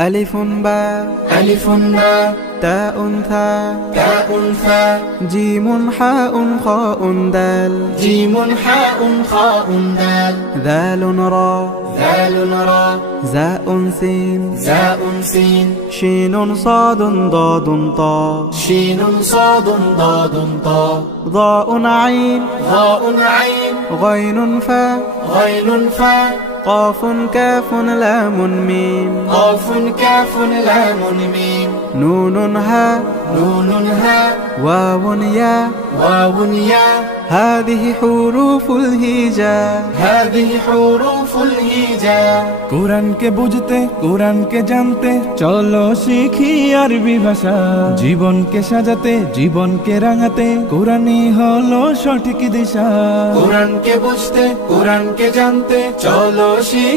ألف باء ألف باء تاء ثاء تاء ثاء جيم حاء خاء دال جيم حاء خاء دال ذال را ذال را زاء سين زاء سين شين صاد ضاد طاء شين صاد ضاد طاء ضاء عين ضاء عين غين فاء غين فاء قاف كاف لام ميم قاف كاف لام ميم نون هاء نون هاء واو ياء واو ياء هذه حروف الهجاء هذه حروف الهجاء কোরআনকে বুঝতে কোরআনকে জানতে চলো শিখি আরবি ভাষা জীবনকে সাজাতে জীবনকে রাঙাতে কোরআনই হলো সঠিক দিশা কোরআনকে বুঝতে কোরআনকে জানতে চলো শিখি